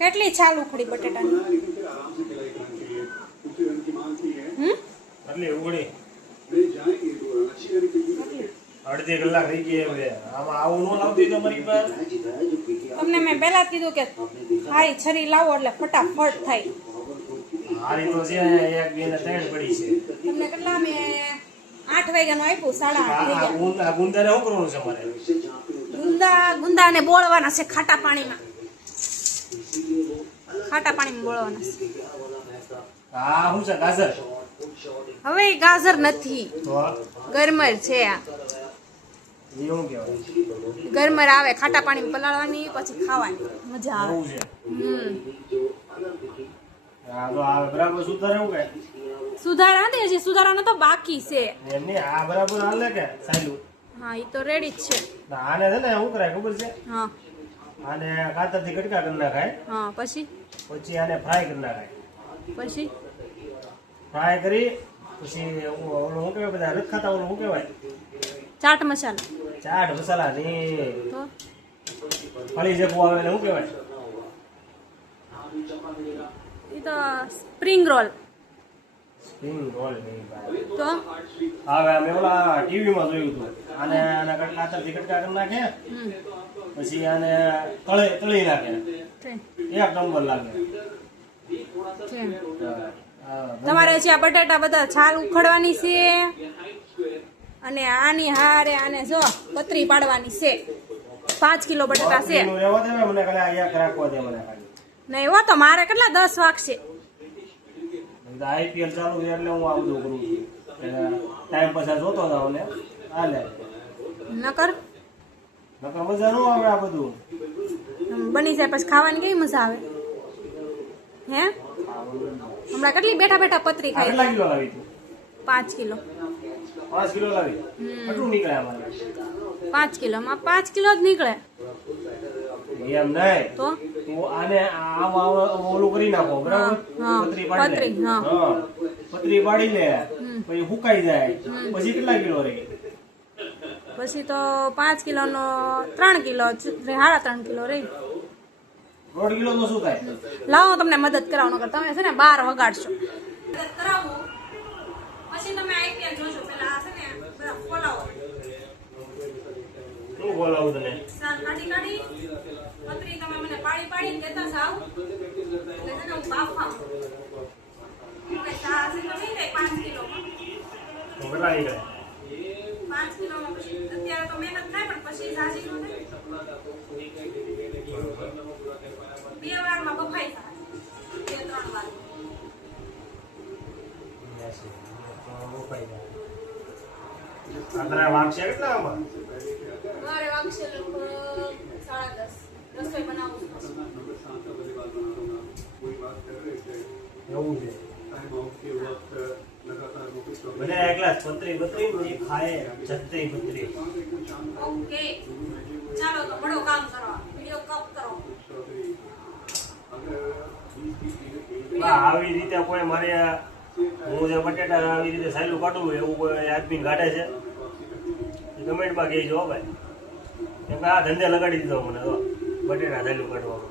કેટલી છાલ ઉખડી બટેટાની? એટલે ઉગડી અડધી કલાક થઈ ગઈ હવે. આમાં આવું ન લાવતી તમારી પાસે. તમને મેં પહેલા જ કીધું કે હારી છરી લાવો એટલે ફટાફટ થાય. હારી તો છે એક બે ને ત્રણ પડી છે. તમને કેટલા મેં 8 વાગ્યાનું આપ્યું, 8:30 થઈ ગયા. આ ગુંદાને શું કરવાનું છે મારે? ગુંદાને બોળવાના છે ખાટા પાણીમાં. ખાટા પાણીમાં બોળવાના છે. આ શું છે? ગાજર? હવે ઈ ગાજર નથી, તો ગરમર છે આ. એવું કહેવાય. ગરમર આવે, ખાટા પાણીમાં પલાળવાની પછી ખાવાની મજા આવે. એવું છે. હમ આ તો આ બરાબર સુધારે એવું કે? સુધારા નથી, હજી સુધારાનો તો બાકી છે. એમને આ બરાબર હાલે કે સાયલું? હા, ઈ તો રેડી જ છે. આને છે ને શું કરાય ખબર છે? હા આને ખાતરથી કટકા કરી નાખાય, હા. પછી આને ફ્રાય કરી નાખાય. પછી ફ્રાય કરી પછી ઓલું શું કહેવાય, બધા રસ ખાતા ઓલું શું કહેવાય, ચાટ મસાલા. ચાટ મસાલા ની તો ફળી જેવું આવે ને શું કહેવાય? ઈ તો સ્પ્રિંગ રોલ. સ્પ્રિંગ રોલ નહીં ભાઈ. તો હવે અમે ઓલા ટીવીમાં જોયું હતું. આને આના ખાતરથી કટકા કરી નાખે, પછી આને તળી નાખે, એક નંબર લાગે. તમારે છે આ બટાટા બધા છાલ ઉખડવાની છે અને આની હારે આને જો પતરી પાડવાની છે. 5 કિલો બટાટા છે. રહેવા દે મને, ખાલી એક રાખવા દે મને ખાલી. નહીં હો, તો મારે કેટલા 10 વાગશે. આઈપીએલ ચાલુ છે એટલે હું આ બધું કરું છું. ટાઈમ પસાર જોતો હતો ને હાલે. નકર મજા ન આવે આ બધું. બની જાય પછી ખાવાની કઈ મજા આવે હે? હમણાં કેટલી બેઠા બેઠા પતરી ખાઈ. કેટલા કિલો લાવી તું? 5 કિલો. 5 કિલો લાવી? કેટલું નીકળે અમારે? 5 કિલોમાં 5 કિલો જ નીકળે. એમ નહીં તો આને આમ ઓલું કરી નાખો બરાબર. પતરી પાડી લે. હા, પતરી પાડી લે પછી સુકાઈ જાય પછી કેટલા કિલો રહે? પછી તો 5 કિલોનો 3 કિલો 3.5 કિલો રહી. 1.5 કિલો તો શું થાય? લાવો તમને મદદ કરાવો, નકર તમે છે ને 12 વગાડશો. મદદ કરાવો પછી તમે આઈપીએલ જોજો. પેલા આ છે ને બધા ફોલાવો. શું બોલાવું તને? સાત કાઢી પતરી તમે મને પાડી દેતા જાવ એટલે છે ને હું બાફા. આ છે તો નહીં થાય 5 કિલો. કેટલા નીકળે? 5 કિલોમાં પછી અત્યારે તો મહેનત થાય પણ પછી સાજી નો થાય. 2 વારમાં બફાઈ જાય, 2-3 વાર. આટલા વાગશે કેટલા આમાં? મારે વાગશે લગભગ 10:30. રસોઈ બનાવું છું. એવું છે. મને એક ગ્લાસ પતરી પછી ખાય છત્રી પતરી. ઓકે, ચાલો તો બડો કામ કરવા. વિડિયો કપ કરો. આવી રીતે કોઈ મારે હું જે બટેટા આવી રીતે સાયલું કાઢું એવું કોઈ આદમી કાઢે છે? કમેન્ટમાં કહેજો ભાઈ. કેમ કે આ ધંધે લગાડી દીધો મને તો બટેટા સાયલું કાઢવામાં.